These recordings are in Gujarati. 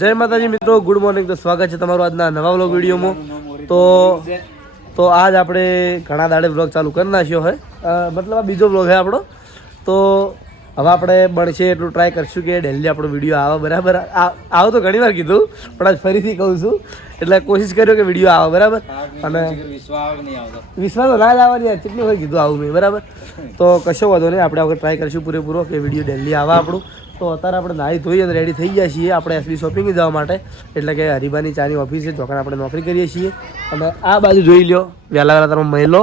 જય માતાજી મિત્રો, ગુડ મોર્નિંગ. તો સ્વાગત છે તમારું આજના નવા વ્લોગ વિડીયોમાં. તો આજ આપણે ઘણા દાડે વ્લોગ ચાલુ કરી નાખ્યો હોય, મતલબ આ બીજો વ્લોગ છે આપણો. તો હવે આપણે બનશે એટલું ટ્રાય કરશું કે ડેલી આપણો વિડીયો આવે બરાબર. આવો તો ઘણી વાર કીધું, પણ આજ ફરીથી કહું છું, એટલે કોશિશ કર્યો કે વિડીયો આવે બરાબર. અને વિશ્વાસ તો ના જ આવવાની યાર, કેટલી વાર કીધું આવું મેં બરાબર. તો કશો વાંધો નહીં, આપણે હવે ટ્રાય કરીશું પૂરેપૂરો કે વિડીયો ડેલી આવે આપણું. તો અત્યારે આપણે નાહી ધોઈ અને રેડી થઈ ગયા છીએ આપણે એસબી શોપિંગ જવા માટે, એટલે કે હરિભાની ચાની ઓફિસ છે, જોકાણ આપણે નોકરી કરીએ છીએ. અને આ બાજુ જોઈ લો, વહેલા વહેલા તમે મહિલો,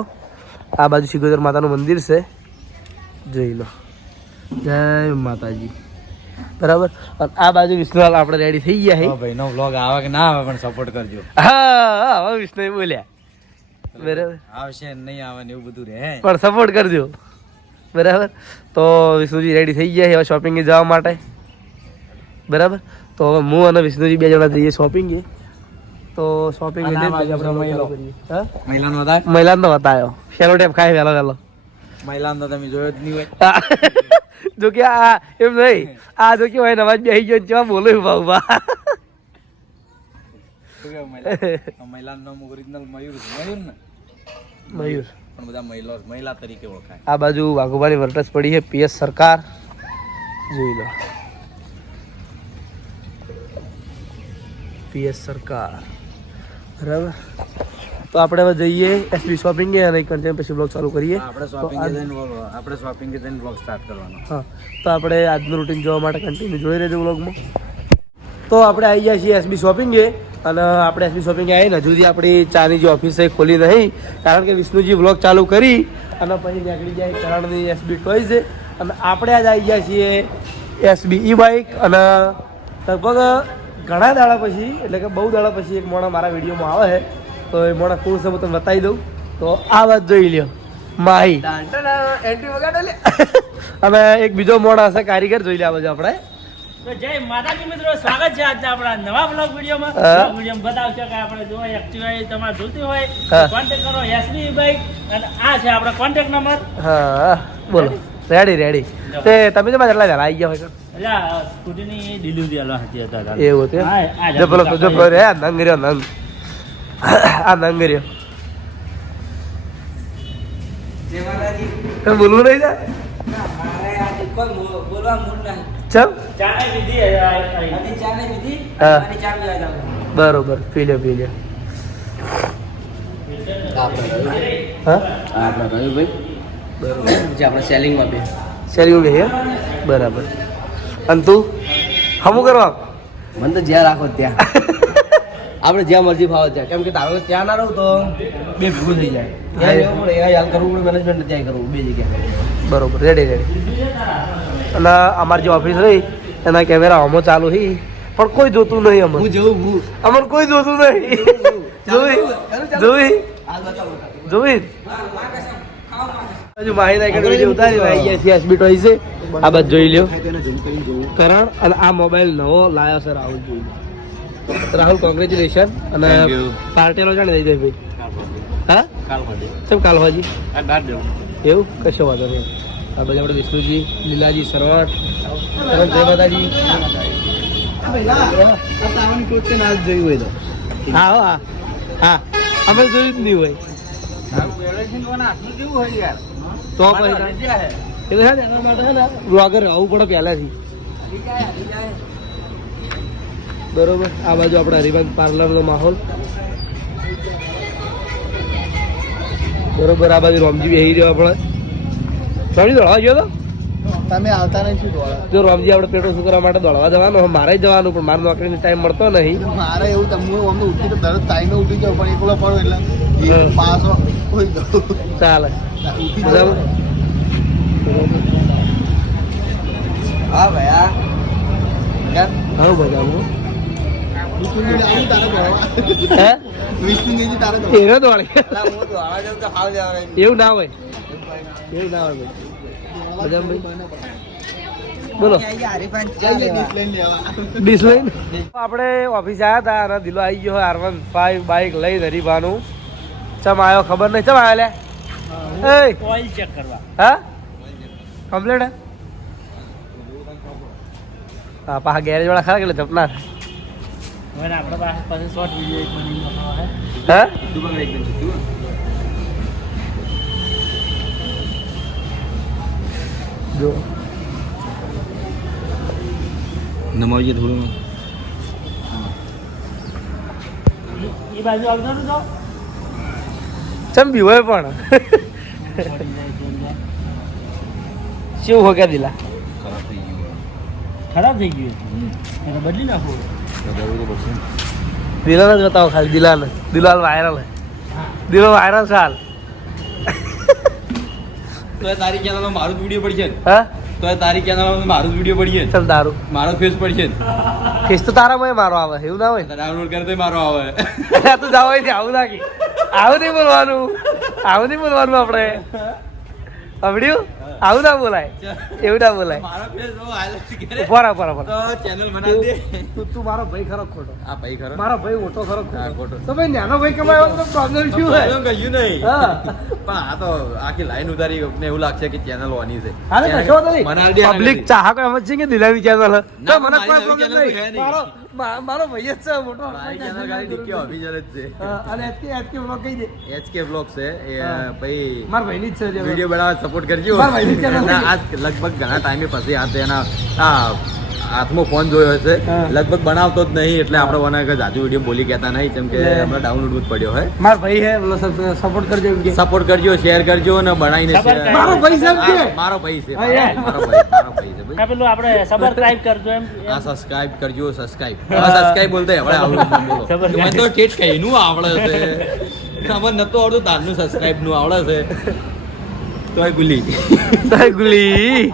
આ બાજુ સિકોતર માતાનું મંદિર છે, જોઈ લો. જય માતાજી બરાબર. અને આ બાજુ વિષ્ણુલાલ આપણે રેડી થઈ ગયા છે. ભાઈનો વ્લોગ આવે કે ના આવે પણ સપોર્ટ કરજો. હા હવે વિષ્ણુ બોલ્યા બરાબર, આવશે નહીં આવે ને એવું બધું રહે, પણ સપોર્ટ કરજો બરાબર. તો વિષ્ણુજી રેડી થઈ ગયા છે હવે શોપિંગે જવા માટે બરાબર. તો હવે હું અને વિષ્ણુજી બે જણા જઈએ શોપિંગે. તો શોપિંગ મહિલાનો બતાવ્યો શેલો ટેપ ખાય વહેલો વહેલો. મહિલાનો તમે જોયો જ નહીં હોય. જો કે આ એમ નહીં, આ જો કે હોય નવાજ બેસી ગયો કેવા બોલો ભાવ મહિલાનું નામ ઓરિજિનલ મયુર ને મયુર, પણ બધા મહિલા તરીકે ઓળખાય. આ બાજુ વાઘોબાની વર્ટસ પડી છે, પીએસ સરકાર જોઈ લો, પીએસ સરકાર બરાબર. તો આપણે હવે જઈએ એસબી શોપિંગ અને કન્ટેન્ટ પછી બ્લોગ ચાલુ કરીએ. આપણે શોપિંગ જઈને બ્લોગ સ્ટાર્ટ કરવાનો. હા, તો આપણે આજનું રૂટીન જોવા માટે કન્ટિન્યુ જોઈ રહેજો બ્લોગમાં. તો આપણે આવી ગયા છીએ એસબી શોપિંગે, અને આપણે એસબી શોપિંગે આવીને હજુ સુધી આપણી ચાની જે ઓફિસ છે ખોલી નહીં, કારણ કે વિષ્ણુજી બ્લોગ ચાલુ કરી અને પછી નીકળી જાય કરણની એસબી ટોય છે. અને આપણે આજ આવી ગયા છીએ એસબી ઈ બાઇક, અને લગભગ ઘણા દાડા પછી, એટલે કે બહુ દાડા પછી એક મોણા મારા વિડીયોમાં આવે છે. તો એ મોણા કોણ છે હું તમને બતાવી દઉં. તો આ વાત જોઈ લ્યો, માહી એન્ટ્રી વગાડો લે. અને એક બીજો મોણા હશે કારીગર, જોઈ લે આ બાજુ આપણે. તો જય માતાજી મિત્રો, સ્વાગત છે આજના આપણા નવા બ્લોગ વિડીયોમાં. વિડીયો બતાવશે કે આપણે જો એક્ટિવા તમારે જોતી હોય કોન્ટેક્ટ કરો એસબી બાઇક, અને આ છે આપણો કોન્ટેક્ટ નંબર. હા બોલો, રેડી. તે તમે તો એટલા વહેલા આવી ગયા હોય એટલે સ્કૂટીની ડિલિવરી આલવા હતી હતા. એવું હતું જો પેલો રે નંગ રહ્યો, નંગ આ નંગ રહ્યો. બોલવું નહીં જા ચમ બરોબર, પી લ્યો સેલિંગમાં બે બરાબર. અને તું હમું કરવા મને તો જ્યાં રાખો ત્યાં આપણે જ્યાં મરજી ફાવે ત્યાં, કેમ કે તારો ત્યાં ના રહું તો બે ભેગું થઈ જાય. ત્યાં રહેવું પડે, યાદ કરવું પડે, મેનેજમેન્ટ ત્યાં કરવું, બે જગ્યાએ બરોબર. રેડી. અને અમારી જે ઓફિસ રહી એના કેમેરા આમાં ચાલુ થઈ, પણ કોઈ જોતું નહીં. અમને અમને કોઈ જોતું નહીં. જોઈ હજુ માહિતી ઉતારી આવી ગયા છે એસબી ટોય છે. આ બાદ જોઈ લ્યો કરણ, અને આ મોબાઈલ નવો લાયો છે રાહુલ. જોઈ રાહુલ, કોંગ્રેચ્યુલેશન. અને પાર્ટીનો જાણે દઈ દે ભાઈ. હા ચમ કાલ હોજી એવું કશો વાંધો નહીં. આ બધા આપણે વિષ્ણુજી, લીલાજી, સરવટ, જય માતાજી. જોયું હોય તો હા અમે જોયું જ નહીં હોય તો એના માટે છે ને બ્લોગર આવવું પડે પહેલાથી બરોબર. આ બાજુ આપણે હરિભાન પાર્લરનો માહોલ બરોબર. આ બાજુ રોમજી બેસી રહ્યો આપણે. રોમજી દોડવા ગયો તો તમે આવતા નહીં શું દોડા? જો રોમજી આપણે પેટ્રોલ શું કરવા માટે દોડવા જવાનું, મારે જવાનું, પણ મારે નોકરીનો ટાઈમ મળતો નહીં. મારે એવું તમને અમને ઉઠી તો તરત ટાઈમે ઉઠી જાવ, પણ એકલો પડો એટલે પાછો ચાલે. હા ભાઈ હા બધા એનો દોડે એવું ના હોય ભાઈ. બોલો ડિસ્પ્લે આપણે ઓફિસ આવ્યા હતા અને દિલો આવી ગયો હોય R15 બાઇક લઈને હરીભાનું. ચમ આવ્યો ખબર નહીં, ચમ આવ્યો લે ઓઇલ ચેક કરવા. હા કમ્પ્લીટ હે. હા પાછા ગેરેજ વાળા ખરા એટલે જપના હવે આપણે પાસે શોર્ટ વિડીયો એક બની નાખવાનો હે હા જો નમાવજે થોડું એ બાજુ આવતો તો ચંબી હોય પણ શું હો ક્યાં દિલા ખરાબ થઈ ગયું એટલે બદલી નાખો દિલાને જ બતાવો ખાલી દિલાને દિલાલ વાયરલ હે દિલો વાયરલ ચાલ તો તારી ચેનલમાં મારું જ વિડીયો પડશે હા તો તારી ચેનલમાં મારું જ વિડીયો પડશે ચલ તારું મારો ફેસ પડશે કેસ તો તારા માં મારો આવે એવું ના હોય ડાઉનલોડ કરે તો મારો આવે તું જાવ હોય આવું નાખી આવું નહીં બોલવાનું આવું નહીં બોલવાનું આપણે આવડ્યું આવું ના બોલાય એવું ના બોલાય મારો ફેસ બહુ હાઈલાઇટ કરે બરાબર તો ચેનલ બનાવી દે તું મારો ભાઈ ખરો ખોટો આ ભાઈ ખરો મારો ભાઈ મોટો ખરો હા, ખોટો. તો ભાઈ નાનો ભાઈ કમાયો તો પ્રોબ્લેમ શું હોય એમ કહ્યું નહીં હા પણ આ તો આખી લાઈન ઉતારી ને એવું લાગશે કે ચેનલ વાની છે હાલે કશો વાંધો નહીં. મને આલડી આના પબ્લિક નથી. ચાહકો એમ જ છે કે દિલાની ચેનલ તો ના, મને મારી કોઈ નવી problem channel તો નહીં. છે નહીં. મારો ભાઈ જ છે મોટો મારી ચેનલ ખાલી ડિક્કી ઓફિશિયલ જ છે હા, અને એચકે vlog કહી દે HK બ્લોગ છે એ હા. ભાઈ મારા ભાઈની જ છે જે વિડીયો બનાવવા સપોર્ટ કરજો મારા ભાઈની channel અને આજ લગભગ ઘણા ટાઈમે પછી આ તેના આ હાથમાં ફોન જોયો હશે હા. લગભગ બનાવતો જ નહીં એટલે આપણે વના કે જાજુ વિડીયો બોલી કહેતા નહીં કેમ કે લે. હમણાં ડાઉનલોડ જ પડ્યો હોય મારા ભાઈ હે બોલો સપોર્ટ કરજો એમ કે સપોર્ટ કરજો શેર કરજો અને બનાવીને Support share- મારો ભાઈ છે એમ કે? મારો ભાઈ છે હા, યાર. મારો ભાઈ છે ભાઈ આ પેલું આપણે સબસ્ક્રાઇબ કરજો એમ હા સબસ્ક્રાઇબ કરજો સબસ્ક્રાઇબ સબસ્ક્રાઇબ બોલતે હવે આવડે બોલો Subscribe. મને તો ઠેઠ કઈનું આવડે છે અમને નતો આવડતું તારનું સબસ્ક્રાઇબ નું આવડે છે તોય ગુલી ગુલી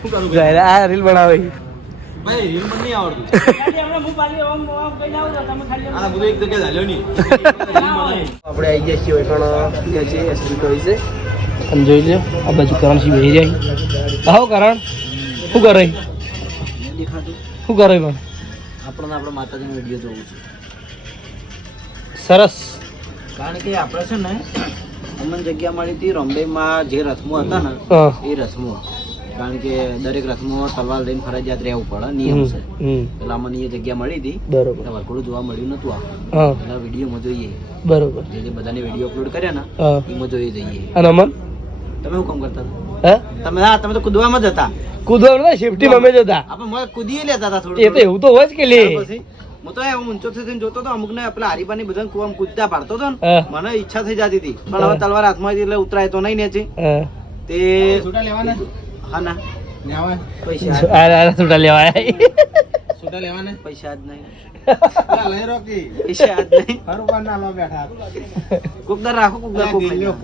શું કરું આ રીલ બનાવે ભાઈ રીલ મને નહીં આવડતું ખાલી હમણાં હું પાલી ઓમ ઓમ કઈ આવું તો તમે ખાલી આ બધું એક જગ્યાએ ઝાલ્યો નહીં આપણે આવી ગયા છીએ પણ ત્યાં છે એસબી કહી છે તમે જોઈ લો આ બાજુ કરણ સિંહ બેસી જાય આવો કરણ શું કરે શું કરે પણ આપણને માતાજીનો વિડીયો જોવું છે સરસ કારણ કે આપણે છે ને અમને જગ્યા મળી હતી રોમ્બેમાં જે રસમો હતા ને હા એ રસમો કારણ કે દરેક રસમો તલવાર લઈને ફરજિયાત રહેવું પડે નિયમ છે પેલા મને એ જગ્યા મળી હતી બરોબર એટલે વરઘોડું જોવા મળ્યું નતું આ હા પેલા વિડીયોમાં જોઈએ બરોબર જે જે બધાને વિડીયો અપલોડ કર્યા ને હા એમાં જોઈ જઈએ અને અમન તમે શું કામ કરતા હતા હે તમે તો કૂદવામાં જ હતા કૂદવાનું સેફટી અમે જ હતા આપણે મોય કૂદી લેતા હતા થોડું એ તો એવું તો હોય જ કે લે પછી હું તો એમ ઊંચો થઈને જોતો હતો અમુક ને પેલા હરીબાની બધા કુવામાં કૂદતા પાડતો હતો ને હા. મને ઈચ્છા થઈ જતી હતી પણ હવે તલવાર હાથમાં હતી એટલે ઉતરાય તો નહીં નેચી હા તે હા ના પૈસા છૂટા લેવાય પૈસા જ નહીં પૈસા જ નહીં કોકદાર રાખો કોકદાર કોક નહીં.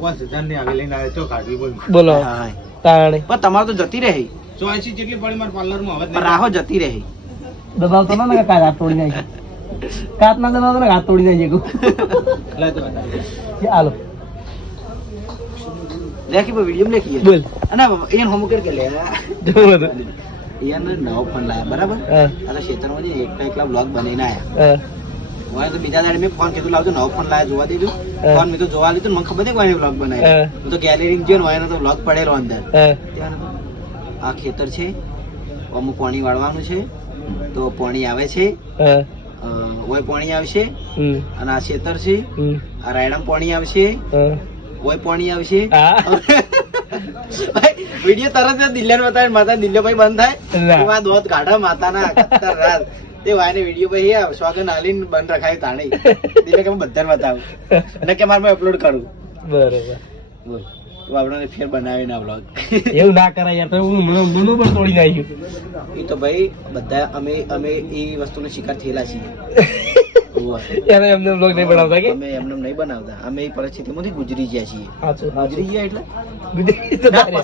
બોલો હા, હા. તાણે પણ તમારે તો જતી રહી પણ રાહો જતી રહી દબાવતો ના ને કે કાચ હાથ તોડી નાખી કાચ ના દબાવતો ને હાથ તોડી નાખી હાલો લેખી વિડીયો લેખી બોલ અને એને હોમ કર કે લે જો બધું એને નવો ફોન લાયા બરાબર હા આ ક્ષેત્રમાં જે એકલા બ્લોગ બનાવીને આયા હા હોય તો બીજા દાડે મેં ફોન કીધું લાવજો નવો ફોન લાયા જોવા દેજો હા. ફોન મેં તો જોવા લીધું ને મને ખબર નહીં કોઈ બ્લોગ બનાવ્યો હા. હું તો ગેલેરી ગયો ને હોય તો બ્લોગ પડેલો અંદર હા ત્યાં આ ખેતર છે અમુક પાણી વાળવાનું છે તો પાણી આવે છે હા ઓય પાણી આવશે હમ અને આ ખેતર છે હમ આ રાયડામાં પાણી આવશે હા ઓય પાણી આવશે હા વિડીયો તરત જ દિલ્હી બતાવે માતા દિલ્હીભાઈ બંધ ના. થાય એવા દોત કાઢા માતાના ખતર રાત તે વાયને વિડીયો ભાઈ સ્વાગન હાલીને બંધ રખાય તાણી દિલ્હી કે હું બધાને બતાવું અને કે મારે અપલોડ કરું બરોબર બોલ તું આપણે ફેર બનાવી ના બ્લોગ એવું ના કરાય યાર તો હું મનું પણ તોડી નાખ્યું એ તો ભાઈ બધા અમે એ વસ્તુનો શિકાર થયેલા છીએ એને એમને બ્લોગ નહીં બનાવતા કે અમે એમને નહીં બનાવતા અમે એ પરિસ્થિતિમાંથી ગુજરી ગયા છીએ સાચું ગુજરી ગયા એટલે ગુજરાતી તો ના, તારે.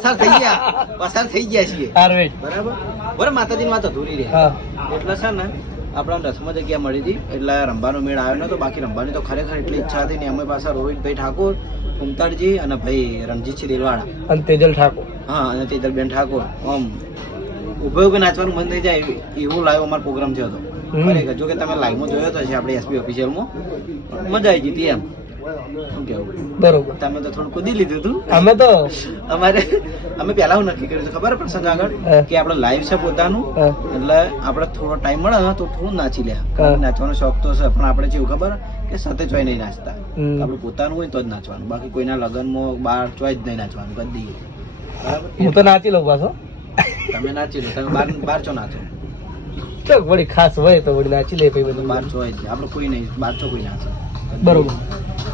પસાર થઈ ગયા છીએ હાર વેટ. બરાબર બરાબર માતાજીની વાત અધૂરી રહે હા એટલે છે ને આપણા રથમાં જગ્યા મળી હતી એટલે રંભાનો મેળ આવ્યો નતો બાકી રંભાની તો ખરેખર એટલી ઈચ્છા હતી ને અમે પાછા રોહિતભાઈ ઠાકોર ઉમતાડજી અને ભાઈ રણજીતસિંહ દેલવાડા અને તેજલ ઠાકોર હા અને તેજલબેન ઠાકોર આમ ઉભે ઉભે નાચવાનું મન થઈ જાય એવું લાઈવ અમારો પ્રોગ્રામ થયો હતો હમ. ખરેખર જો કે તમે લાઈવમાં જોયો તો છે આપણે એસપી ઓફિશિયલમાં મજા આવી ગઈ હતી એમ શું કેવું બરોબર. તમે તો થોડું કૂદી લીધું હતું અમે તો અમે પહેલા હું નક્કી કર્યું હતું ખબર પ્રસંગ આગળ હા. કે આપણે લાઈવ છે પોતાનું હા. એટલે આપણે થોડો ટાઈમ મળે ને તો થોડું નાચી લે હા. નાચવાનો શોખ તો છે પણ આપણે જેવું ખબર કે સાથે ચોય નહીં નાચતા હમ. આપણે પોતાનું હોય તો જ નાચવાનું બાકી કોઈના લગ્નમાં બહાર ચોય જ નહીં નાચવાનું બધી બરાબર હું તો નાચી લઉં પાછો. તમે નાચી લો તમે બાર ચો નાચો તો વળી ખાસ હોય તો વળી નાચી લે પછી બધું. બાર ચો જ આપણે કોઈ નહીં બાર ચો કોઈ નાચે બરોબર.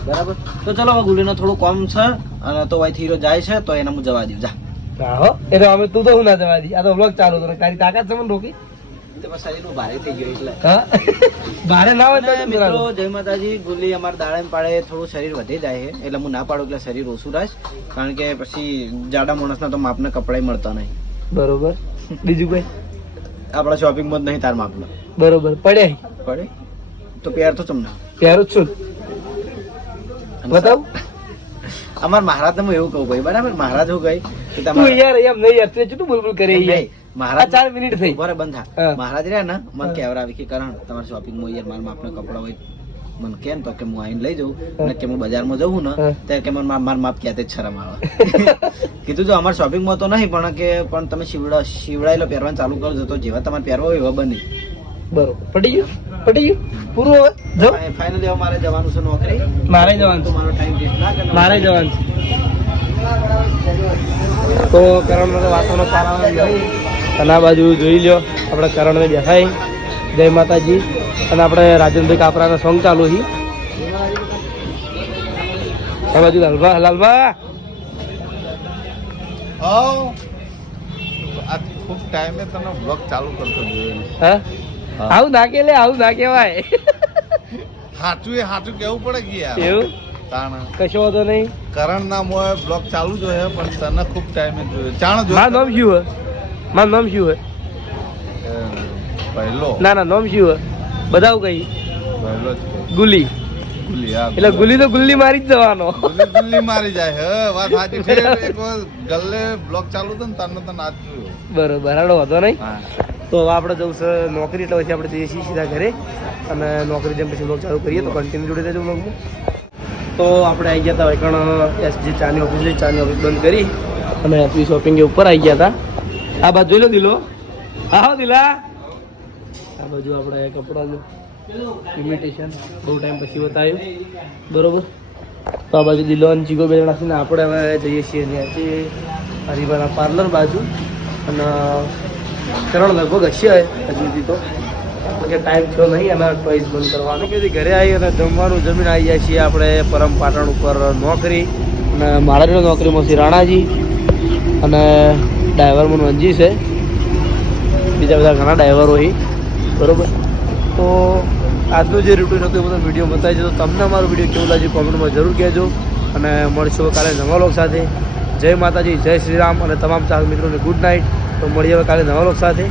બરાબર તો ચલો હવે ગુલીનો થોડું કોમ છે અને તો વાય થીરો જાય છે તો એને હું જવા દઉં જા હા હો એટલે અમે તું તો હું ના જવા દી. આ તો વ્લોગ ચાલુ હતો ને તારી તાકાત છે મને રોકી. તો પછી શરીરનું ભારે થઈ ગયું એટલે હા ભારે ના હોય તો અને મિત્રો જય માતાજી ગુલ્લી અમારા દાડમ પાડે થોડું શરીર વધી જાય છે એટલે હું ના પાડું એટલે શરીર ઓછું રહે છે. કારણ કે પછી જાડા માણસના તો માપના કપડાય મળતા નહીં બરોબર. બીજું કોઈ આપણા શોપિંગમાં જ નહીં તાર માપના બરોબર પડ્યા પડે તો પહેર તો તમને ત્યારે જ છું બતાવ. અમાર મહારાજ હું એવું કહું ભાઈ બરાબર મહારાજ હું કહી કે તું તમારે યાર એમ નહીં યાર તું ચૂટું બોલ કરે યાર. આ મહારાજ 4 મિનિટ થઈ. ઉભા રહે, બંધ હા. થા મહારાજ રહ્યા ને મને કહેવરાવી કે કરણ તમારે શોપિંગમાં યાર મારા માપના કપડા હોય મને કેમ તો કે હું આઈને લઈ જાઉં અને કે હું બજારમાં જઉં ને હા. ત્યારે કે મને માર માપ ક્યાં જ શરમ આવે કીધું જો અમારા શોપિંગમાં તો નહીં પણ તમે શિવડાયેલો પહેરવાનું ચાલુ કરજો તો જેવા તમારે પહેરવા હોય એવા બની બરોબર પટી ગયું પૂરું હવે જો ફાઇનલી હવે મારે જવાનું છે નોકરી મારે જવાનું તો છે. મારો ટાઈમ વેસ્ટ ના કરે મારે જવાનું છે. તો કરણનો તો વાતોનો પાર આવે નહીં. અને આ બાજુ જોઈ લ્યો આપણે કરણને બેઠાય જય માતાજી અને આપણે રાજેન્દ્રભાઈ કાપરાના સોંગ ચાલુ છે. આ બાજુ લાલભા ખૂબ ટાઈમે તને બ્લોગ ચાલુ કરતો જોયેલું હા આવું ના કે લે આવું ના કહેવાય. સાચું એ સાચું કેવું પડે કે યાર એવું તાણ કશો વાંધો નહીં. કરણ ના મોએ બ્લોગ ચાલુ જો હે પણ તને ખૂબ ટાઈમે જોયો ચાણ જો મારું નામ શું હે મારું નામ શું હે પહેલો ના નામ શું હે બતાવું કઈ પહેલો જ કહું. ગુલી ગુલ્લી હા એટલે ગુલી તો ગુલ્લી મારી જ જવાનો. ગુલ્લી ગુલ્લી મારી જાય હે વાત સાચી છે એક વાર ગલ્લે બ્લોગ ચાલુ હતો ને તને તો નાચ જોયો બરોબર હાલો વાંધો નહીં. હા તો હવે આપણે જવું છે નોકરી એટલે પછી આપણે જઈએ છીએ સીધા ઘરે અને નોકરી જેમ પછી બ્લોગ ચાલુ કરીએ તો કન્ટિન્યુ જોડે રહેજો બ્લોગમાં. તો આપણે આવી ગયા હતા વૈકણ જે ચાની ઓફિસ છે ચાની ઓફિસ બંધ કરી અને એસવી શોપિંગ ઉપર આવી ગયા હતા. આ બાજુ જોઈ લો દિલો હા હા દિલા આ બાજુ આપણે કપડાનું ઇમિટેશન બહુ ટાઈમ પછી બતાવ્યું બરોબર. તો આ બાજુ દિલો અને ચીગો બે જણા છે ને આપણે હવે જઈએ છીએ ત્યાંથી હરિભાના પાર્લર બાજુ અને કરણ લગભગ હશે હજુ સુધી તો કે ટાઈમ થયો નહીં અને ટોઈસ બંધ કરવાનો કે ઘરે આવી અને જમવાનું જમીન આવી જાય છીએ આપણે પરમ પાટણ ઉપર નોકરી અને મારા નોકરીમાં શ્રી રાણાજી અને ડ્રાઈવરમાં મંજી છે બીજા બધા ઘણા ડ્રાઈવરો હોય બરાબર. તો આજનું જે રૂટીન હતું એ બધો વિડીયો બતાવી છે તો તમને અમારો વિડીયો કેવું લાગ્યું કોમેન્ટમાં જરૂર કહેજો અને મળશું કાલે નવા લોક સાથે. જય માતાજી જય શ્રી રામ અને તમામ ચાહક મિત્રોને ગુડ નાઇટ. તો મળીએ હવે કાલે નવા લોક સાથે.